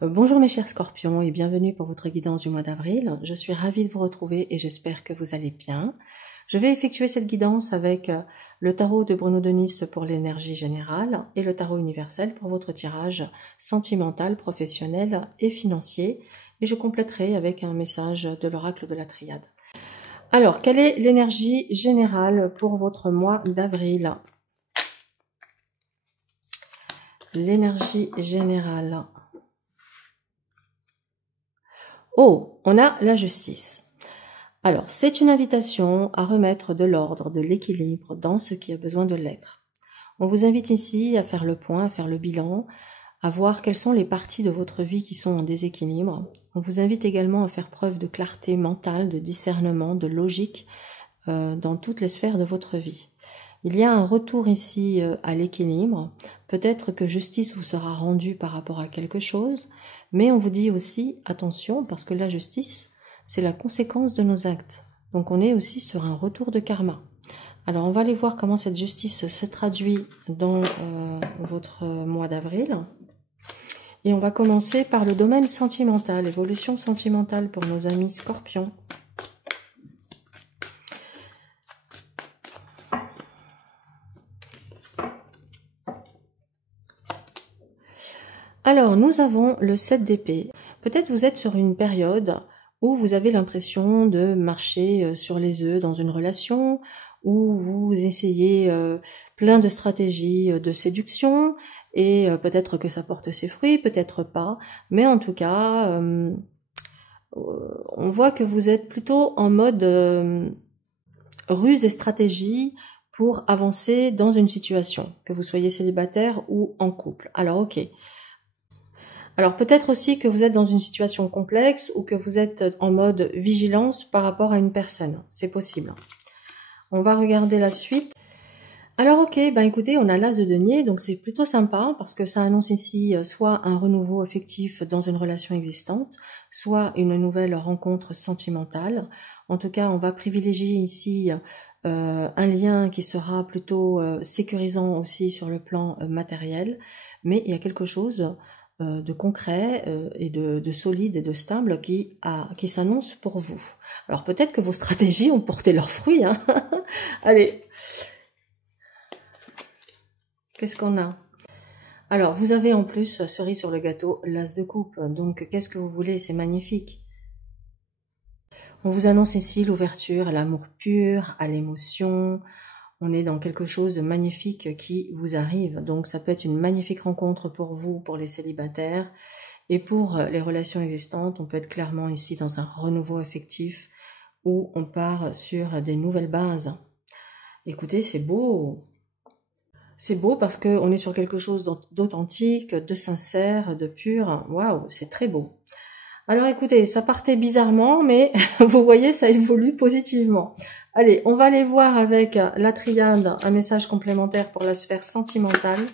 Bonjour mes chers scorpions et bienvenue pour votre guidance du mois d'avril. Je suis ravie de vous retrouver et j'espère que vous allez bien. Je vais effectuer cette guidance avec le tarot de Bruno Denis pour l'énergie générale et le tarot universel pour votre tirage sentimental, professionnel et financier. Et je compléterai avec un message de l'oracle de la triade. Alors, quelle est l'énergie générale pour votre mois d'avril? L'énergie générale. Oh, on a la justice. Alors, c'est une invitation à remettre de l'ordre, de l'équilibre dans ce qui a besoin de l'être. On vous invite ici à faire le point, à faire le bilan, à voir quelles sont les parties de votre vie qui sont en déséquilibre. On vous invite également à faire preuve de clarté mentale, de discernement, de logique dans toutes les sphères de votre vie. Il y a un retour ici à l'équilibre. Peut-être que justice vous sera rendue par rapport à quelque chose, mais on vous dit aussi attention parce que la justice, c'est la conséquence de nos actes. Donc on est aussi sur un retour de karma. Alors on va aller voir comment cette justice se traduit dans votre mois d'avril. Et on va commencer par le domaine sentimental, évolution sentimentale pour nos amis scorpions. Alors, nous avons le 7 d'épée. Peut-être vous êtes sur une période où vous avez l'impression de marcher sur les œufs dans une relation, où vous essayez plein de stratégies de séduction, et peut-être que ça porte ses fruits, peut-être pas, mais en tout cas, on voit que vous êtes plutôt en mode ruse et stratégie pour avancer dans une situation, que vous soyez célibataire ou en couple. Alors, ok. Alors peut-être aussi que vous êtes dans une situation complexe ou que vous êtes en mode vigilance par rapport à une personne. C'est possible. On va regarder la suite. Alors ok, ben écoutez, on a l'as de denier, donc c'est plutôt sympa parce que ça annonce ici soit un renouveau affectif dans une relation existante, soit une nouvelle rencontre sentimentale. En tout cas, on va privilégier ici un lien qui sera plutôt sécurisant aussi sur le plan matériel, mais il y a quelque chose de concret et de solide et de stable qui s'annonce pour vous. Alors peut-être que vos stratégies ont porté leurs fruits. Hein. Allez, qu'est-ce qu'on a? Alors vous avez en plus, cerise sur le gâteau, l'as de coupe. Donc qu'est-ce que vous voulez? C'est magnifique. On vous annonce ici l'ouverture à l'amour pur, à l'émotion. On est dans quelque chose de magnifique qui vous arrive. Donc ça peut être une magnifique rencontre pour vous, pour les célibataires. Et pour les relations existantes, on peut être clairement ici dans un renouveau affectif où on part sur des nouvelles bases. Écoutez, c'est beau. C'est beau parce qu'on est sur quelque chose d'authentique, de sincère, de pur. Waouh, c'est très beau. Alors écoutez, ça partait bizarrement, mais vous voyez, ça évolue positivement. Allez, on va aller voir avec la triade un message complémentaire pour la sphère sentimentale.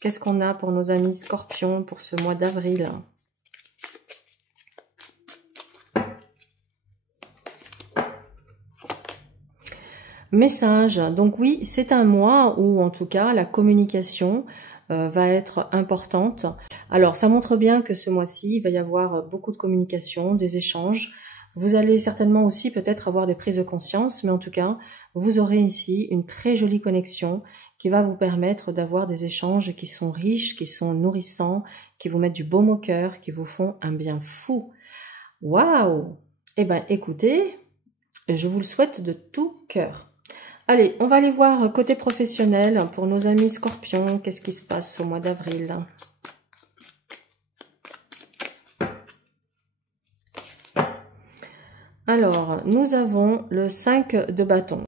Qu'est-ce qu'on a pour nos amis scorpions pour ce mois d'avril? Message, donc oui, c'est un mois où en tout cas la communication va être importante. Alors ça montre bien que ce mois-ci, il va y avoir beaucoup de communication, des échanges. Vous allez certainement aussi peut-être avoir des prises de conscience, mais en tout cas, vous aurez ici une très jolie connexion qui va vous permettre d'avoir des échanges qui sont riches, qui sont nourrissants, qui vous mettent du baume au cœur, qui vous font un bien fou. Waouh! Eh bien écoutez, je vous le souhaite de tout cœur. Allez, on va aller voir côté professionnel pour nos amis scorpions. Qu'est-ce qui se passe au mois d'avril? Alors, nous avons le 5 de bâton.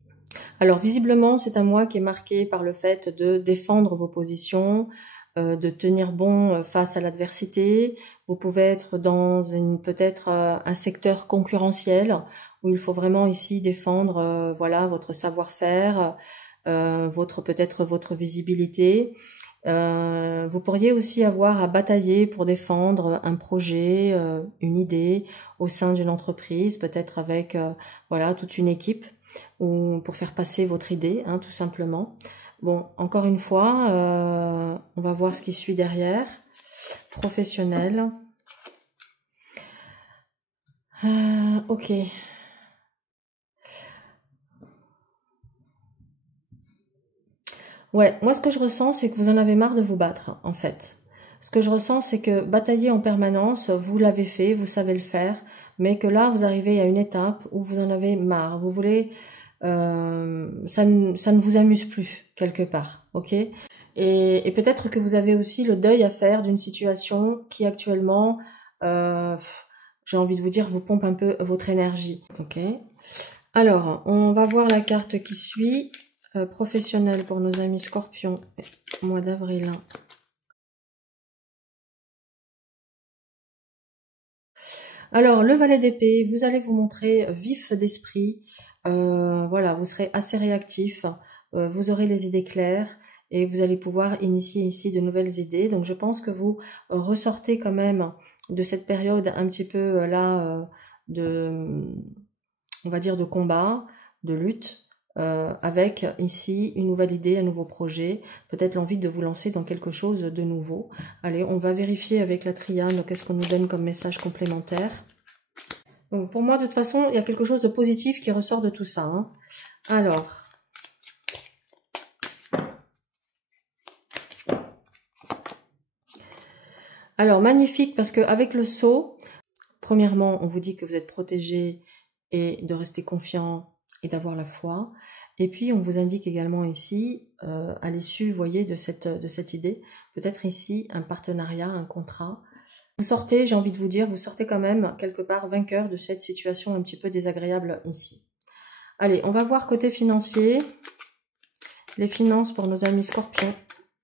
Alors, visiblement, c'est un mois qui est marqué par le fait de défendre vos positions, de tenir bon face à l'adversité. Vous pouvez être dans peut-être un secteur concurrentiel où il faut vraiment ici défendre voilà, votre savoir-faire, peut-être votre visibilité. Vous pourriez aussi avoir à batailler pour défendre un projet, une idée au sein d'une entreprise, peut-être avec voilà, toute une équipe ou pour faire passer votre idée, hein, tout simplement. Bon, encore une fois, on va voir ce qui suit derrière. Professionnel. Ok. Ouais, moi ce que je ressens, c'est que vous en avez marre de vous battre, en fait. Ce que je ressens, c'est que batailler en permanence, vous l'avez fait, vous savez le faire, mais que là, vous arrivez à une étape où vous en avez marre. Vous voulez, ça ne vous amuse plus, quelque part, ok? Et peut-être que vous avez aussi le deuil à faire d'une situation qui actuellement, euh, j'ai envie de vous dire, vous pompe un peu votre énergie, ok? Alors, on va voir la carte qui suit. Professionnelle pour nos amis scorpions, mois d'avril. Alors, le valet d'épée, vous allez vous montrer vif d'esprit. Voilà, vous serez assez réactif. Vous aurez les idées claires et vous allez pouvoir initier ici de nouvelles idées. Donc, je pense que vous ressortez quand même de cette période un petit peu là de, on va dire, de combat, de lutte. Avec ici une nouvelle idée, un nouveau projet, peut-être l'envie de vous lancer dans quelque chose de nouveau. Allez, on va vérifier avec la triade qu'est-ce qu'on nous donne comme message complémentaire. Donc pour moi, de toute façon, il y a quelque chose de positif qui ressort de tout ça. Hein. Alors, magnifique, parce qu'avec le sceau, premièrement, on vous dit que vous êtes protégé et de rester confiant et d'avoir la foi. Et puis, on vous indique également ici, à l'issue, vous voyez, de cette idée, peut-être ici un partenariat, un contrat. Vous sortez, j'ai envie de vous dire, vous sortez quand même quelque part vainqueur de cette situation un petit peu désagréable ici. Allez, on va voir côté financier, les finances pour nos amis scorpions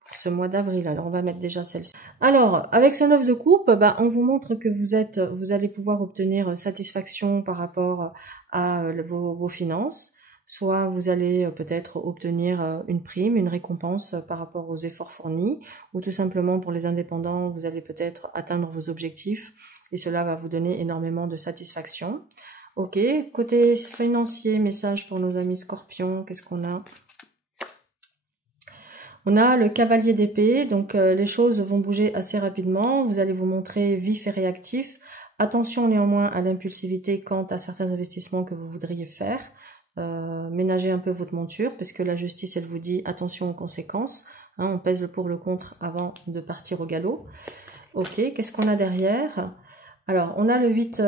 pour ce mois d'avril. Alors, on va mettre déjà celle-ci. Alors, avec ce 9 de coupe, on vous montre que vous allez pouvoir obtenir satisfaction par rapport à vos finances. Soit vous allez peut-être obtenir une prime, une récompense par rapport aux efforts fournis, ou tout simplement pour les indépendants, vous allez peut-être atteindre vos objectifs et cela va vous donner énormément de satisfaction. Ok, côté financier, message pour nos amis scorpions, qu'est-ce qu'on a ? On a le cavalier d'épée, donc les choses vont bouger assez rapidement, vous allez vous montrer vif et réactif. Attention néanmoins à l'impulsivité quant à certains investissements que vous voudriez faire. Ménagez un peu votre monture, parce que la justice, elle vous dit attention aux conséquences. Hein, on pèse le pour, le contre avant de partir au galop. Ok, qu'est-ce qu'on a derrière ? Alors, on a le 8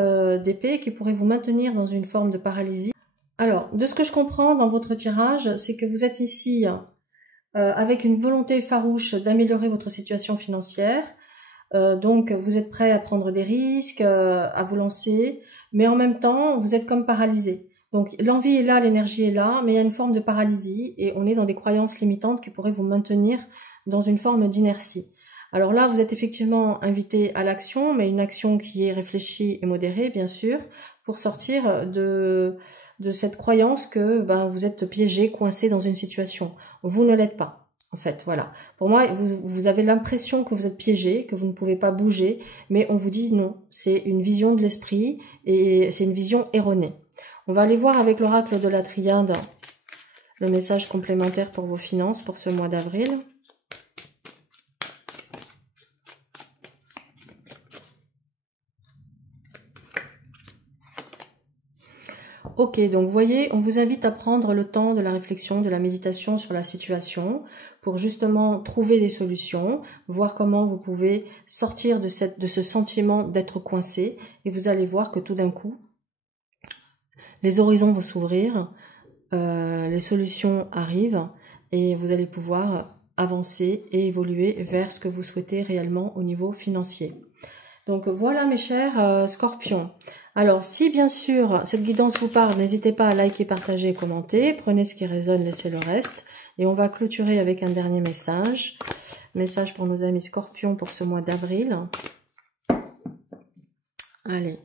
d'épée qui pourrait vous maintenir dans une forme de paralysie. Alors, de ce que je comprends dans votre tirage, c'est que vous êtes ici avec une volonté farouche d'améliorer votre situation financière. Donc, vous êtes prêt à prendre des risques, à vous lancer, mais en même temps, vous êtes comme paralysé. Donc, l'envie est là, l'énergie est là, mais il y a une forme de paralysie et on est dans des croyances limitantes qui pourraient vous maintenir dans une forme d'inertie. Alors là, vous êtes effectivement invité à l'action, mais une action qui est réfléchie et modérée, bien sûr, pour sortir de cette croyance que vous êtes piégé, coincé dans une situation. Vous ne l'êtes pas, en fait, voilà. Pour moi, vous avez l'impression que vous êtes piégé, que vous ne pouvez pas bouger, mais on vous dit non, c'est une vision de l'esprit et c'est une vision erronée. On va aller voir avec l'oracle de la triade le message complémentaire pour vos finances pour ce mois d'avril. Ok, donc vous voyez, on vous invite à prendre le temps de la réflexion, de la méditation sur la situation pour justement trouver des solutions, voir comment vous pouvez sortir de ce sentiment d'être coincé et vous allez voir que tout d'un coup, les horizons vont s'ouvrir, les solutions arrivent et vous allez pouvoir avancer et évoluer vers ce que vous souhaitez réellement au niveau financier. Donc voilà mes chers scorpions. Alors si bien sûr cette guidance vous parle, n'hésitez pas à liker, partager et commenter. Prenez ce qui résonne, laissez le reste. Et on va clôturer avec un dernier message. Message pour nos amis scorpions pour ce mois d'avril. Allez.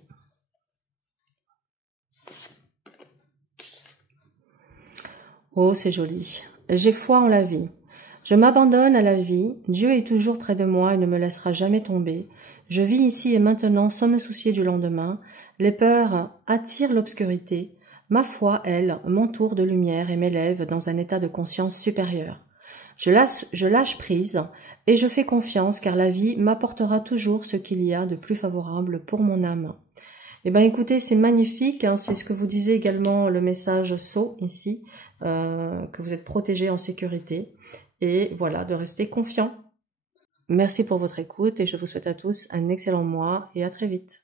Oh, c'est joli. J'ai foi en la vie. Je m'abandonne à la vie. Dieu est toujours près de moi et ne me laissera jamais tomber. Je vis ici et maintenant sans me soucier du lendemain. Les peurs attirent l'obscurité. Ma foi, elle, m'entoure de lumière et m'élève dans un état de conscience supérieur. Je lâche prise et je fais confiance car la vie m'apportera toujours ce qu'il y a de plus favorable pour mon âme. Eh bien écoutez, c'est magnifique, hein, c'est ce que vous disait également le message SO ici, que vous êtes protégé en sécurité, et voilà, de rester confiant. Merci pour votre écoute et je vous souhaite à tous un excellent mois et à très vite.